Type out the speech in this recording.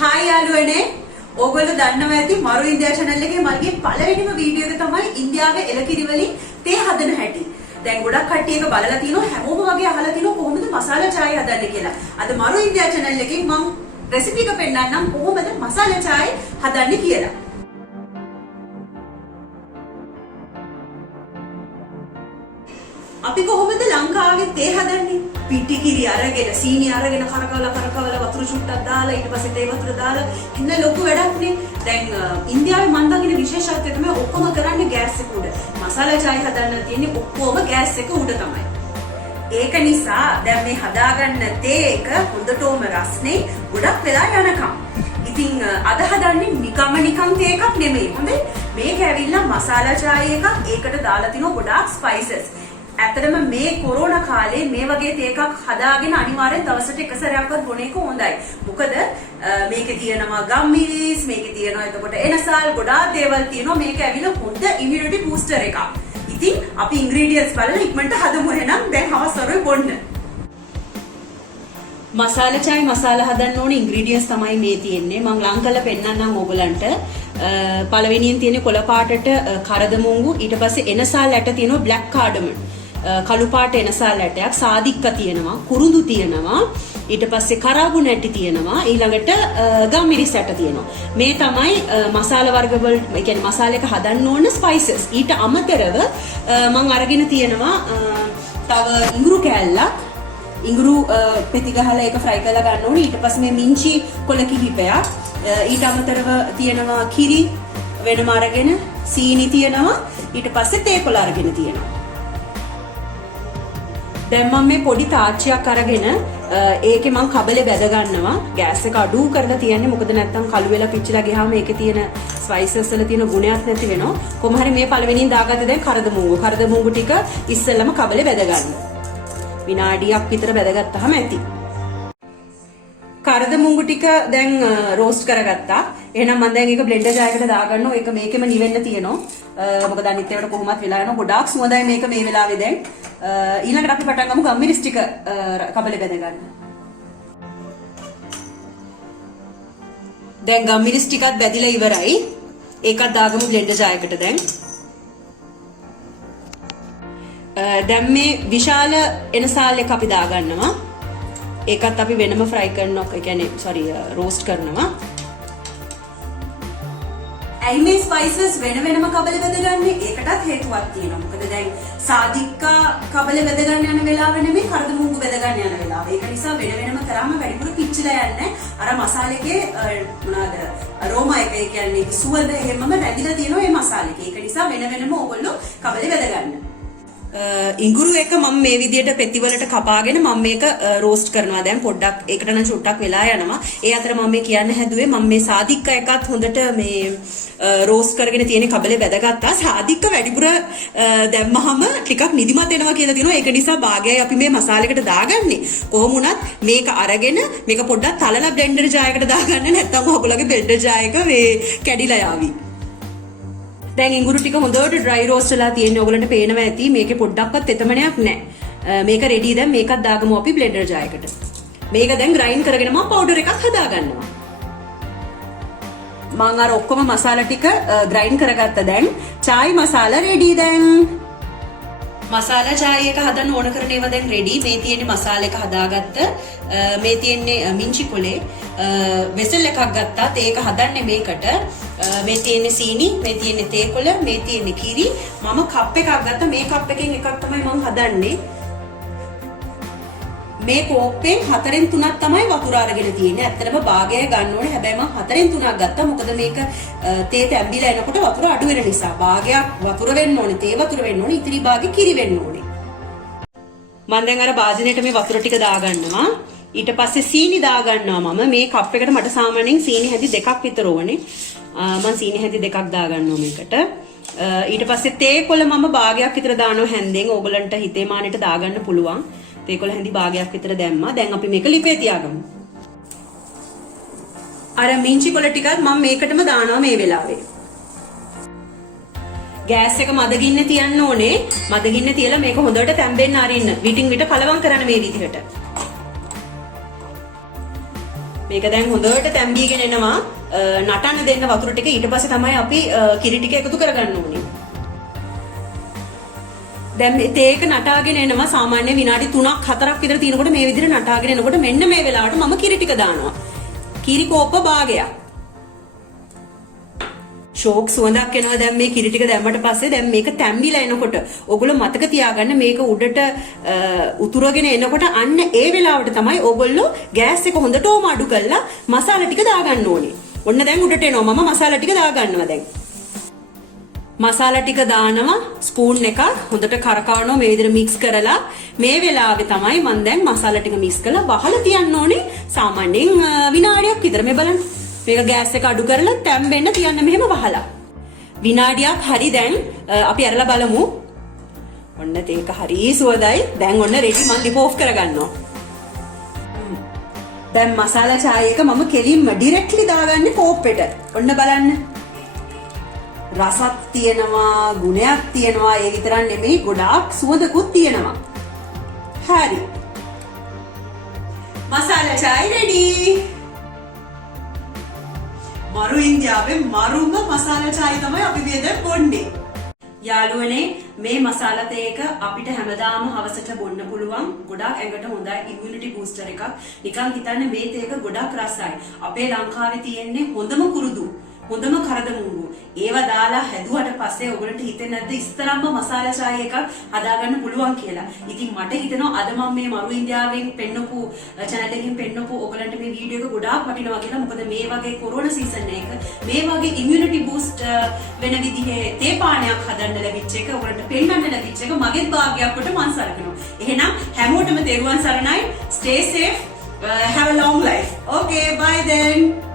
हाय යාළුවනේ ඕගොල්ලෝ දන්නවා ඇති මරු ඉන්දියා channel එකේ මගේ පළවෙනිම වීඩියෝ එක තමයි ඉන්දියාවේ එලකිරි වලින් තේ හදන හැටි. දැන් ගොඩක් කට්ටිය එක බලලා තිනවා හැමෝම වගේ අහලා තිනවා කොහොමද මසාලා චාය හදන්නේ කියලා. අද මරු ඉන්දියා channel එකෙන් මම රෙසිපි එක පෙන්නන්නම් කොහොමද මසාලා චාය හදන්නේ කියලා. අපි කොහොමද ලංකාවේ තේ හදන්නේ? පිටි කිරි අරගෙන සීනි අරගෙන කරකවලා වතුර චුට්ටක් දාලා ඊට පස්සේ තේ වතුර දාලා ඉන්න ලොකු වැඩක් නේ. දැන් ඉන්දියාවේ මම දකින විශේෂත්වය තමයි ඔක්කොම කරන්නේ ගෑස් එක උඩ. මසාලා චාය හදන්න තියෙන්නේ ඔක්කොම ගෑස් එක උඩ තමයි. ඒක නිසා දැන් මේ හදාගන්න තේ එක හොඳටම රස්නේ ගොඩක් වෙලා යනකම්. ඉතින් අද හදන්නේ නිකම් තේ එකක් නෙමෙයි. හොඳේ මේක ඇවිල්ලා මසාලා චාය එකක්. ඒකට දාලා තිනවා ගොඩාක් ස්පයිසස්. ඇත්තටම මේ කොරෝනා කාලේ මේ වගේ තේ එකක් හදාගෙන අනිවාර්යෙන් දවසට එක සැරයක්වත් බොන එක හොඳයි. මොකද මේකේ තියෙනවා ගම්මිරිස්, මේකේ තියෙනවා එතකොට එනසල් ගොඩාක් දේවල් තියෙනවා. මේක ඇවිල්ලා හොඳ ඉමුනිටි බූස්ටර් එකක්. ඉතින් අපි ඉන්ග්‍රීඩියන්ට්ස් බලලා ඉක්මනට හදමු එහෙනම්. දැන් හවස් වරුවේ බොන්න. මසාලා චායි මසාලා හදන්න ඕනේ ඉන්ග්‍රීඩියන්ට්ස් තමයි මේ තියෙන්නේ. මම ලං කරලා පෙන්නන්නම් ඕගලන්ට. පළවෙනියෙන් තියෙන්නේ කොළ පාටට කරදමුංගු, ඊට පස්සේ එනසල් ඇට තියෙනවා බ්ලැක් කාඩමන්. කළු පාට එනසල් ඇටයක්, සාදික්ක තියෙනවා, කුරුඳු තියෙනවා, ඊට පස්සේ කරාබු නැටි තියෙනවා, ඊළඟට ගම්මිරිස් ඇට තියෙනවා. මේ තමයි මසාලා වර්ග වල, ඒ කියන්නේ මසාලා එක හදන්න ඕන ස්පයිසස්. ඊට අමතරව මම අරගෙන තියෙනවා තව ඉඟුරු කෑල්ලක්. ඉඟුරු පෙති ගහලා ඒක ෆ්‍රයි කරලා ගන්න ඕනේ. ඊට පස්සේ මේ මිංචි කොළ කිහිපයක්. ඊට අමතරව තියෙනවා කිරි වෙනම අරගෙන, සීනි තියෙනවා, ඊට පස්සේ තේ කොළ අරගෙන තියෙනවා. දැන් මම මේ පොඩි තාච්චියක් අරගෙන ඒකේ මම කබලේ බැද ගන්නවා. ගෑස් එක අඩු කරලා තියන්නේ මොකද නැත්තම් කළු වෙලා පිච්චිලා ගියාම ඒකේ තියෙන ස්පයිසස් වල තියෙන ගුණයක් නැති වෙනවා. කොහොම හරි මේ පළවෙනියෙන් දාගත්තේ දැන් කරදමුංගු ටික ඉස්සෙල්ලම කබලේ බැද ගන්න. විනාඩියක් විතර බැදගත්තාම ඇති. කරදමුංගු ටික දැන් රෝස්ට් කරගත්තා. එහෙනම් මම දැන් ඒක බ්ලෙන්ඩර් ජායකට දාගන්නවා. ඒක මේකෙම නිවෙන්න තියෙනවා. මොකද අනිත් ඒවාට කොහොමත් වෙලා යනවා. ගොඩාක් සුවඳයි මේක මේ වෙලාවේ දැන්. ඊළඟට අපි පටන් ගමු ගම්මිරිස් ටික කබලේ බැද ගන්න. දැන් ගම්මිරිස් ටිකත් බැදිලා ඉවරයි. ඒකත් දාගමු බ්ලෙන්ඩර් ජායකට දැන්. දැන් මේ විශාල එනසාල් එක අපි දාගන්නවා. ඒකත් අපි වෙනම ෆ්‍රයි කරනවා. ඒ කියන්නේ රෝස්ට් කරනවා. ඇයි මේ ස්පයිසස් වෙනම කබලේ බෙදගන්නේ? ඒකටත් හේතුවක් තියෙනවා. මොකද දැන් සාදික්කා කබලේ බෙදගන්න යන වෙලාව නෙමෙයි කරදමුංගු බෙදගන්න යන වෙලාව. ඒක නිසා වෙනම කරාම වැඩිපුර පිච්චිලා යන්නේ. අර මසාලේකේ මොනවාද අරෝමා එක, ඒ කියන්නේ සුවඳ හැමම රැඳිලා තියෙනවා මේ මසාලේකේ. ඒක නිසා වෙනම ඕගොල්ලෝ කබලේ බෙදගන්න. ඉඟුරු එක මම මේ විදියට පෙති වලට කපාගෙන මම මේක රෝස්ට් කරනවා. දැන් පොඩ්ඩක් ඒකට නම් චුට්ටක් වෙලා යනවා. ඒ අතර මම මේ කියන්න හැදුවේ මම මේ සාදික්ක එකත් හොඳට මේ රෝස්ට් කරගෙන තියෙන කබලේ බැදගත්තා. සාදික්ක වැඩිපුර දැම්මහම ටිකක් නිදිමත එනවා කියලා තියෙනවා. ඒක නිසා භාගයයි අපි මේ මසාලයකට දාගන්නේ. කොහොම වුණත් මේක අරගෙන මේක පොඩ්ඩක් තලලා බ්ලෙන්ඩර් ජායකට දාගන්න. නැත්නම් ඔයගොල්ලෝගේ බ්ලෙන්ඩර් ජායක මේ කැඩිලා යාවි. දැන් ඉඟුරු ටික හොඳට ඩ්‍රයි රෝස්ට් වෙලා තියෙන්නේ. ඔයගලන්ට පේනවා ඇති මේකේ පොඩ්ඩක්වත් තෙතමනයක් නැහැ. මේක රෙඩි. දැන් මේකත් දාගමු අපි බ්ලෙන්ඩර් ජායකට. මේක දැන් ග්‍රයින්ඩ් කරගෙන මම පවුඩර් එකක් හදා ගන්නවා. මම අර ඔක්කොම මසාලා ටික ග්‍රයින්ඩ් කරගත්තා. දැන් චායි මසාලා රෙඩි. දැන් මසාලා චායි එක හදන්න ඕන කරන ඒවා දැන් රෙඩි. මේ තියෙන්නේ මසාලා එක හදාගත්ත. මේ තියෙන්නේ මිංචි කොලේ වෙසල් එකක් ගත්තා. ඒක හදන්නේ මේකට. මේ තියෙන්නේ සීනි, මේ තියෙන්නේ තේ කොළ, මේ තියෙන්නේ කිරි. මම කප් එකක් ගත්තා. මේ කප් එකෙන් එකක් තමයි මම හදන්නේ. මේ කෝප්පෙන් 4න් 3ක් තමයි වතුර අරගෙන තියෙන්නේ. ඇත්තටම භාගය ගන්න ඕනේ. හැබැයි මම 4න් 3ක් ගත්තා. මොකද මේක තේ තැඹිලා එනකොට වතුර අඩු වෙන නිසා. භාගයක් වතුර වෙන්න ඕනේ, තේ වතුර වෙන්න ඕනේ, ඉතිරි භාගෙ කිරි වෙන්න ඕනේ. මම දැන් අර භාජනයට මේ වතුර ටික දාගන්නවා. ඊට පස්සේ සීනි දාගන්නවා. මම මේ කප් එකට මට සාමාන්‍යයෙන් සීනි හැදි 2ක් විතර ඕනේ. මම සීනි හැදි 2ක් දාගන්නවා මේකට. ඊට පස්සේ තේ කොළ මම භාගයක් විතර දානවා හැන්දෙන්. ඕගලන්ට හිතේ මානෙට දාගන්න පුළුවන්. තේ කොළ හැඳි භාගයක් විතර දැම්මා. දැන් අපි මේක ලිපේ තියාගමු. අර මිංචි කොළ ටිකත් මම මේකටම දානවා මේ වෙලාවේ. ගෑස් එක මද ගින්න තියන්න ඕනේ. මද ගින්න තියලා මේක හොඳට තැම්බෙන්න අරින්න. විටින් විට කලවම් කරන්න මේ විදිහට. මේක දැන් හොඳට තැම්බීගෙන එනවා. නටන්න දෙන්න වතුර ටික. ඊට පස්සේ තමයි අපි කිරි ටික එකතු කරගන්න ඕනේ. දැන් තේක නටාගෙන එනවා. සාමාන්‍ය විනාඩි 3ක් 4ක් විතර තියෙනකොට මේ විදිහට නටාගෙන එනකොට මෙන්න මේ වෙලාවට මම කිරි ටික දානවා. කිරි කෝප්ප භාගයක්. ෂෝක් සුවඳක් එනවා දැන් මේ කිරි ටික දැම්මට පස්සේ. දැන් මේක තැම්බිලා එනකොට ඔයගොල්ලෝ මතක තියාගන්න මේක උඩට උතුරගෙන එනකොට අන්න ඒ වෙලාවට තමයි ඔයගොල්ලෝ ගෑස් එක හොඳටම අඩු කරලා මසාලා ටික දාගන්න ඕනේ. ඔන්න දැන් උඩට එනවා. මම මසාලා ටික දාගන්නවා දැන්. මසාලා ටික දානවා ස්පූන් එක හොඳට කරකවනවා මේ විදිහට මික්ස් කරලා. මේ වෙලාවේ තමයි මම දැන් මසාලා ටික මික්ස් කරලා වහලා තියන්න ඕනේ. සාමාන්‍යයෙන් විනාඩියක් විතර. මේ බලන්න. මේක ගෑස් එක අඩු කරලා තැම්බෙන්න තියන්න මෙහෙම වහලා. විනාඩියක් හරි දැන් අපි අරලා බලමු. ඔන්න තේක හරි සුවඳයි. දැන් ඔන්න රෙඩි. මම ලිප් ඔෆ් කරගන්නවා. දැන් මසාලා චාය එක මම කෙලින්ම ඩිරෙක්ට්ලි දාගන්නේ කෝප්පෙට. ඔන්න බලන්න. රසක් තියෙනවා, ගුණයක් තියෙනවා. ඒ විතරක් නෙමෙයි ගොඩාක් සුවඳකුත් තියෙනවා. හරි. මසාලා චාය රෙඩි. මරු ඉන්දියාවේ මරුම මසාලා චාය තමයි අපි මේ දැන් බොන්නේ. යාළුවනේ මේ මසාලා තේක අපිට හැමදාම හවසට බොන්න පුළුවන්. ගොඩාක් ඇඟට හොඳයි. ඉමුනිටි බූස්ටර් එකක්. නිකන් හිතන්න මේ තේක ගොඩාක් රසයි. අපේ ලංකාවේ තියෙන්නේ හොඳම කුරුදු. හොඳම කරදමුංගු. ඒවා දාලා හැදුවට පස්සේ ඔයගොල්ලන්ට හිතෙන්නේ නැද්ද ඉස්තරම්ම මසාලා චාය එකක් හදාගන්න පුළුවන් කියලා. ඉතින් මට හිතෙනවා අද මම මේ මරු ඉන්දියාවෙන් පෙන්නපු channel එකකින් පෙන්නපු ඔයගොල්ලන්ට මේ වීඩියෝ එක ගොඩාක් වටිනවා කියලා. මොකද මේ වගේ කොරෝනා සීසන් එක මේ වගේ ඉමුනිටි බූස්ට් වෙන විදිහේ තේ පානයක් හදන්න ලැබිච්ච එක ඔයගොල්ලන්ට පෙන්නන්න ලැබිච්ච එක මගෙත් භාග්‍යයක් කොට මම සලකනවා. එහෙනම් හැමෝටම තෙරුවන් සරණයි. Stay safe. Have a long life. Okay, bye then.